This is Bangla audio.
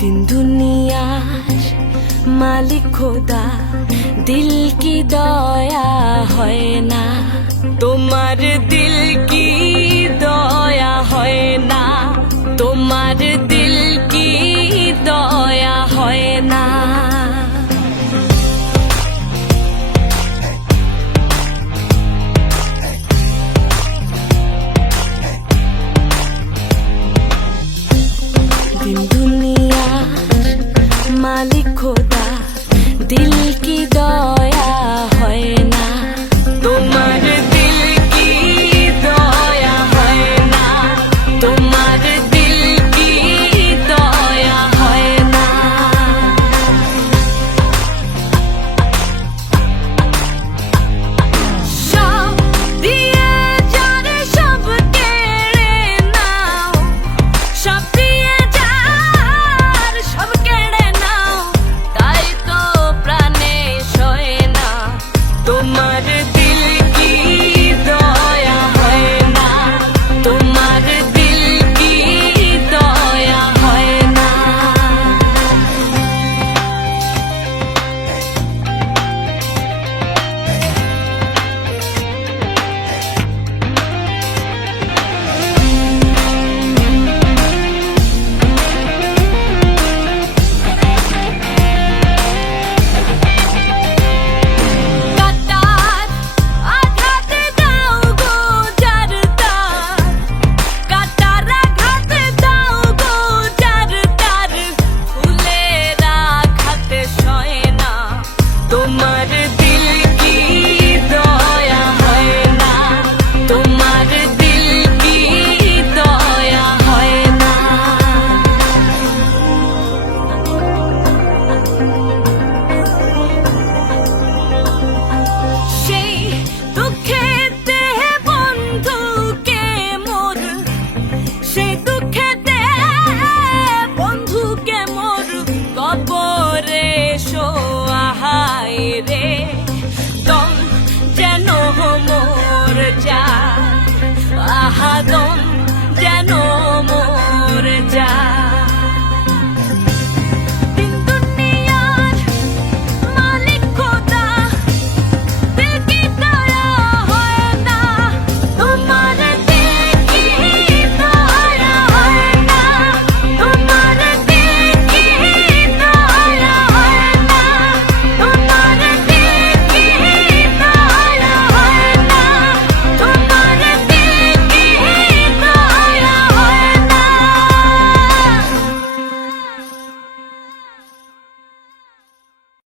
दिन दुनियार मालिक खोदा दिल की दया है ना তোমার दिल की दया है ना তোমার दिल की दया है ना दिन दुनियार मालिक खोदा दिल की दया है ना তোমার दिल की दया है ना তোমার दिल की दया है ना সব দিয়ে যারে সব কেড়ে নাও সব দিয়ে যার সব কেড়ে নাও তাই তো প্রাণে সয় না তোমার दिल की दया है ना তোমার दिल की दया है ना কাটার আঘাতে দাও গো যার তার কাটার আঘাতে দাও গো যার তার ফুলের আঘাতে সয় না তোমার दिल की दया है ना তোমার दिल की दया है ना সেই দুঃখেতে বন্ধুকে মোর সেই দুঃখেতে বন্ধুকে মোর কবরে শোয়াহায় রে দম যেন মোর যায় আহা দম